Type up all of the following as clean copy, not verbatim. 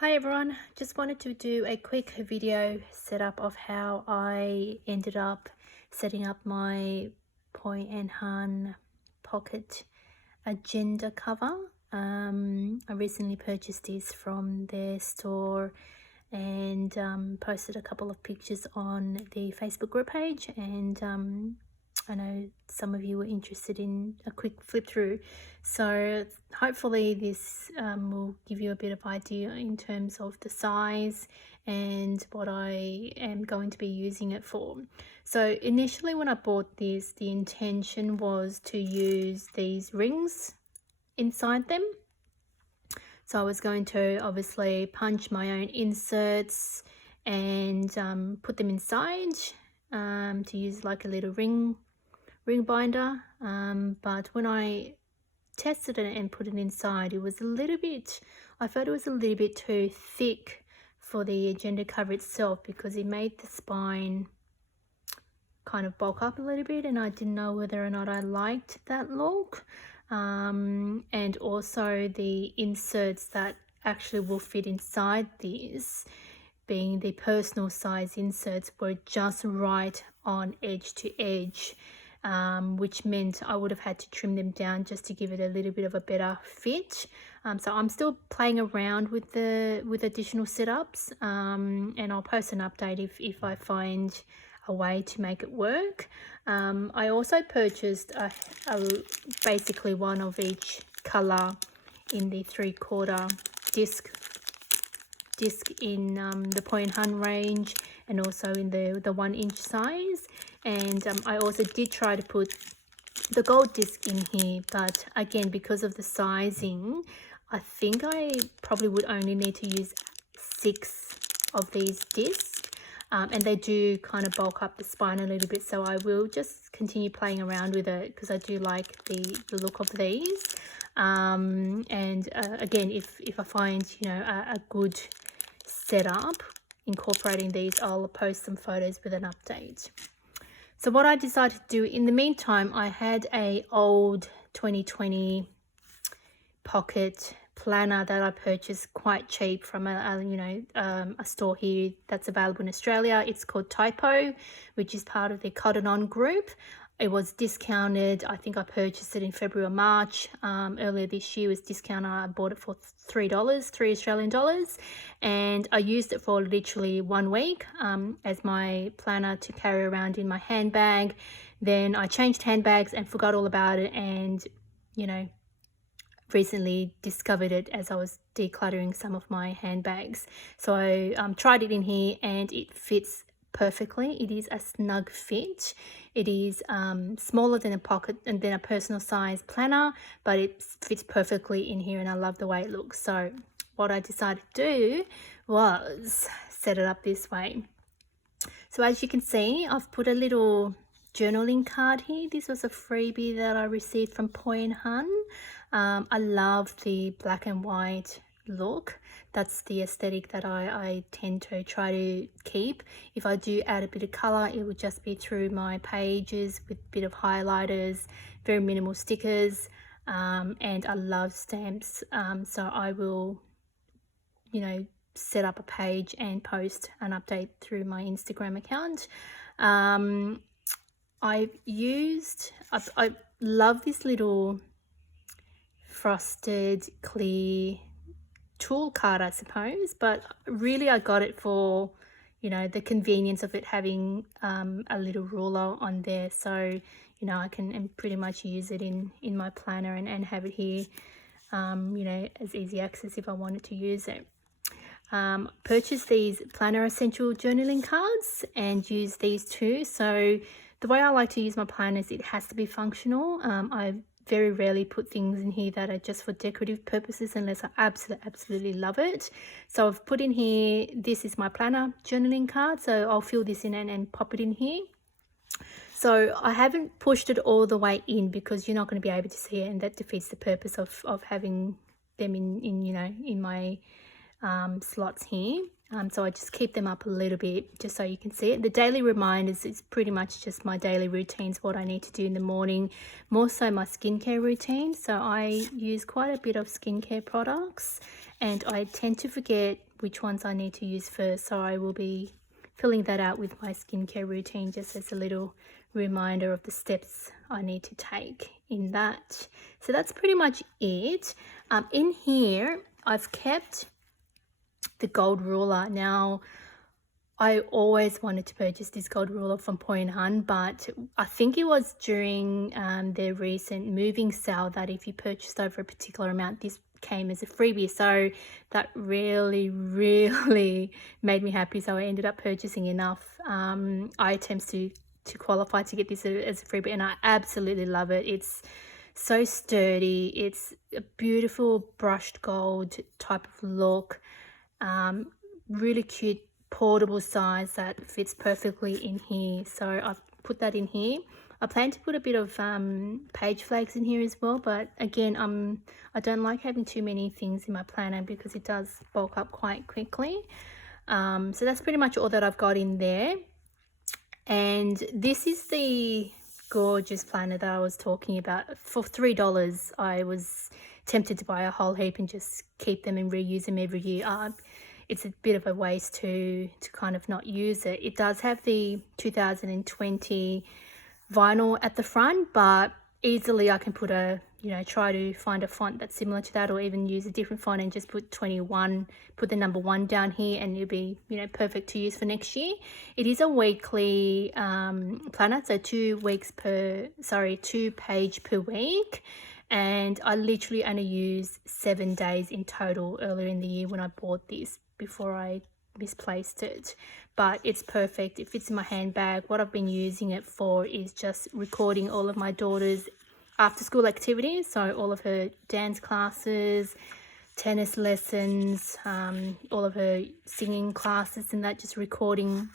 Hi everyone, just wanted to do a quick video setup of how I ended up setting up my Poi Hun Pocket Agenda cover. I recently purchased this from their store and posted a couple of pictures on the Facebook group page, and I know some of you were interested in a quick flip through, so hopefully this will give you a bit of idea in terms of the size and what I am going to be using it for. So initially when I bought this, the intention was to use these rings inside them. So I was going to obviously punch my own inserts and put them inside to use like a little ring binder, but when I tested it and put it inside, it was a little bit, I felt it was a little bit too thick for the agenda cover itself, because it made the spine kind of bulk up a little bit, and I didn't know whether or not I liked that look. And also the inserts that actually will fit inside this, being the personal size inserts, were just right on edge to edge, which meant I would have had to trim them down just to give it a little bit of a better fit. So I'm still playing around with additional setups, and I'll post an update if I find a way to make it work. I also purchased basically one of each color in the 3/4 disc in the Poi Hun range, and also in the 1-inch size. And I also did try to put the gold disc in here, but again, because of the sizing, I think I probably would only need to use 6 of these discs. And they do kind of bulk up the spine a little bit, so I will just continue playing around with it because I do like the look of these. And again, if I find a good setup incorporating these, I'll post some photos with an update. So what I decided to do in the meantime, I had a old 2020 pocket planner that I purchased quite cheap from a store here that's available in Australia. It's called Typo, which is part of the Cotton On group. It was discounted. I think I purchased it in February or March. Earlier this year was discounted. I bought it for $3, $3 Australian dollars, and I used it for literally 1 week as my planner to carry around in my handbag. Then I changed handbags and forgot all about it, and recently discovered it as I was decluttering some of my handbags. So I tried it in here and it fits perfectly. It is a snug fit. It is smaller than a pocket and then a personal size planner, but it fits perfectly in here and I love the way it looks. So what I decided to do was set it up this way. So as you can see, I've put a little journaling card here. This was a freebie that I received from Poi Hun. I love the black and white look. That's the aesthetic that I tend to try to keep. If I do add a bit of color, it would just be through my pages with a bit of highlighters, very minimal stickers, and I love stamps. So I will, set up a page and post an update through my Instagram account. I love this little frosted clear tool card, I suppose, but really I got it for the convenience of it having a little ruler on there, so I can pretty much use it in my planner and have it here as easy access if I wanted to use it. Purchased these planner essential journaling cards and use these too. So the way I like to use my planners, it has to be functional. I very rarely put things in here that are just for decorative purposes unless I absolutely love it. So I've put in here, this is my planner journaling card, so I'll fill this in and pop it in here. So I haven't pushed it all the way in because you're not going to be able to see it, and that defeats the purpose of having them in my slots here. So I just keep them up a little bit just so you can see it. The daily reminders is pretty much just my daily routines, what I need to do in the morning, more so my skincare routine. So I use quite a bit of skincare products and I tend to forget which ones I need to use first. So I will be filling that out with my skincare routine, just as a little reminder of the steps I need to take in that. So that's pretty much it. In here, I've kept the gold ruler. Now, I always wanted to purchase this gold ruler from Poi Hun, but I think it was during their recent moving sale that if you purchased over a particular amount, this came as a freebie. So that really made me happy. So I ended up purchasing enough items to qualify to get this as a freebie, and I absolutely love it. It's so sturdy. It's a beautiful brushed gold type of look. Really cute portable size that fits perfectly in here. So I've put that in here. I plan to put a bit of page flags in here as well, but again, I don't like having too many things in my planner because it does bulk up quite quickly. So that's pretty much all that I've got in there. And this is the gorgeous planner that I was talking about. For $3, I was tempted to buy a whole heap and just keep them and reuse them every year. It's a bit of a waste to kind of not use it. It does have the 2020 vinyl at the front, but easily I can put a, try to find a font that's similar to that, or even use a different font and just put 21, put the number 1 down here, and it'll be, perfect to use for next year. It is a weekly planner, so 2 page per week. And I literally only used 7 days in total earlier in the year when I bought this, before I misplaced it. But it's perfect. It fits in my handbag. What I've been using it for is just recording all of my daughter's after school activities, so all of her dance classes, tennis lessons, all of her singing classes, and that, just recording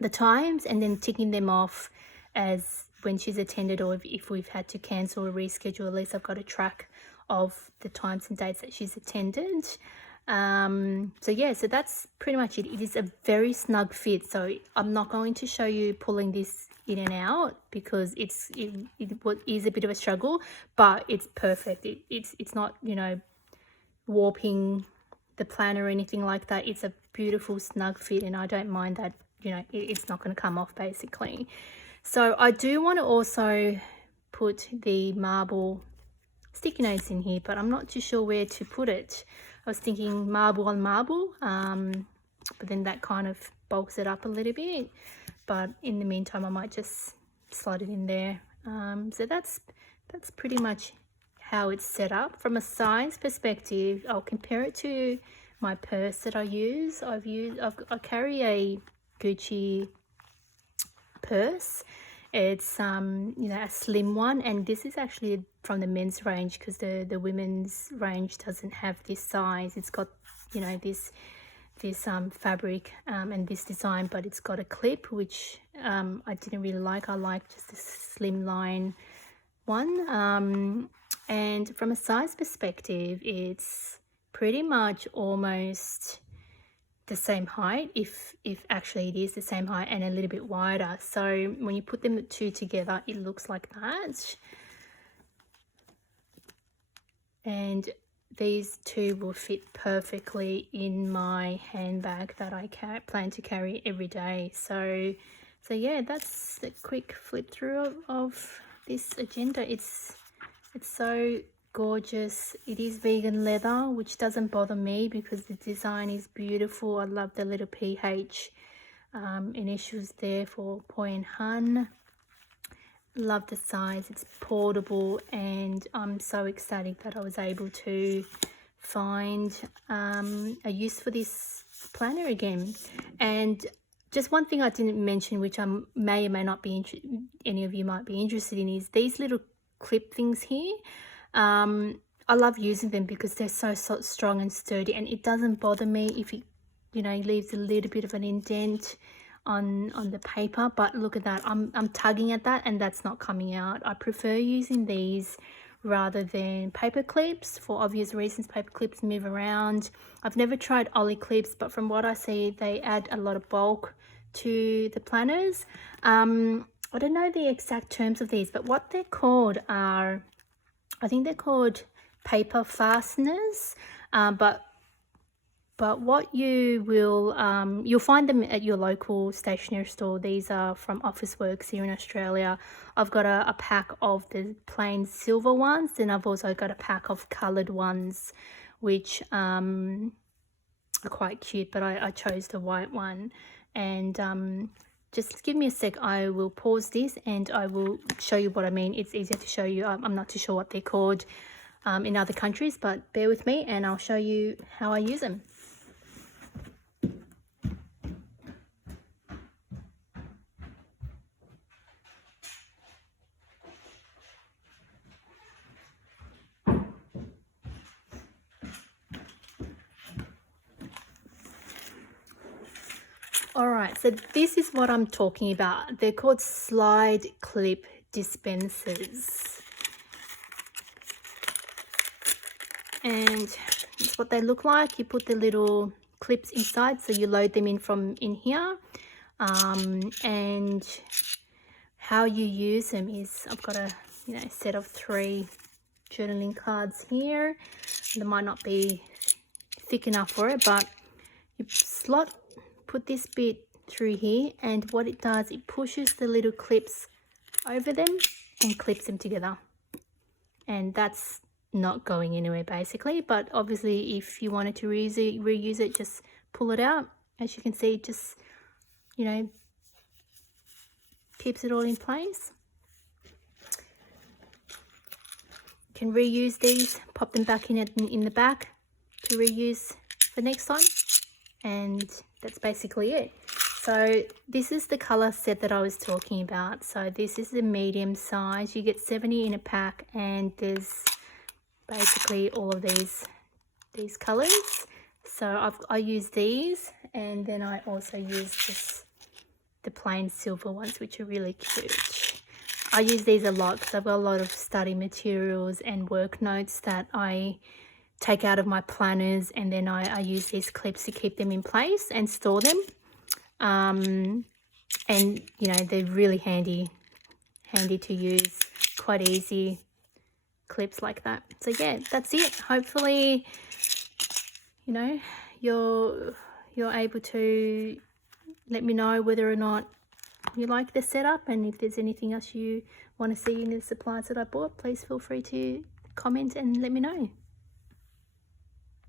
the times and then ticking them off as when she's attended, or if we've had to cancel or reschedule, at least I've got a track of the times and dates that she's attended. So yeah, so that's pretty much it. It is a very snug fit, so I'm not going to show you pulling this in and out because it is a bit of a struggle, but it's perfect. It's not, warping the planner or anything like that. It's a beautiful snug fit, and I don't mind that, it's not going to come off basically. So I do want to also put the marble sticky notes in here, but I'm not too sure where to put it. I was thinking marble on marble, but then that kind of bulks it up a little bit. But in the meantime, I might just slide it in there. So that's pretty much how it's set up. From a size perspective, I'll compare it to my purse that I use. I carry a Gucci purse. It's a slim one, and this is actually from the men's range because the women's range doesn't have this size. It's got this fabric and this design, but it's got a clip, which I didn't really like. I like just the slim line one. And from a size perspective, it's pretty much almost the same height, if actually it is the same height, and a little bit wider. So when you put them two together, it looks like that. And these two will fit perfectly in my handbag that I plan to carry every day. So yeah, that's a quick flip through of this agenda. It's so gorgeous. It is vegan leather, which doesn't bother me because the design is beautiful. I love the little PH initials there for Poi Hun. Love the size. It's portable, and I'm so excited that I was able to find a use for this planner again. And just one thing I didn't mention, which I may or may not be any of you might be interested in, is these little clip things here. I love using them because they're so strong and sturdy, and it doesn't bother me if it leaves a little bit of an indent on the paper. But look at that, I'm tugging at that and that's not coming out. I prefer using these rather than paper clips for obvious reasons. Paper clips move around. I've never tried ollie clips, but from what I see, they add a lot of bulk to the planners. I don't know the exact terms of these, but what they're called are, I think they're called paper fasteners, but But what you will, you'll find them at your local stationery store. These are from Officeworks here in Australia. I've got a pack of the plain silver ones, and I've also got a pack of coloured ones, which are quite cute, but I chose the white one. And just give me a sec, I will pause this and I will show you what I mean. It's easier to show you. I'm not too sure what they're called in other countries, but bear with me and I'll show you how I use them. Alright, so this is what I'm talking about. They're called slide clip dispensers. And that's what they look like. You put the little clips inside, so you load them in from in here. And how you use them is, I've got a set of 3 journaling cards here. They might not be thick enough for it, but you put this bit through here, and what it does, it pushes the little clips over them and clips them together. And that's not going anywhere basically, but obviously if you wanted to reuse it, just pull it out. As you can see, it just keeps it all in place. You can reuse these, pop them back in the back to reuse for next time, and that's basically it. So this is the color set that I was talking about. So this is the medium size. You get 70 in a pack, and there's basically all of these colors. So I use these, and then I also use the plain silver ones, which are really cute. I use these a lot because I've got a lot of study materials and work notes that I take out of my planners, and then I use these clips to keep them in place and store them. And they're really handy to use, quite easy clips like that. So yeah, that's it. Hopefully you're able to let me know whether or not you like the setup, and if there's anything else you want to see in the supplies that I bought, please feel free to comment and let me know.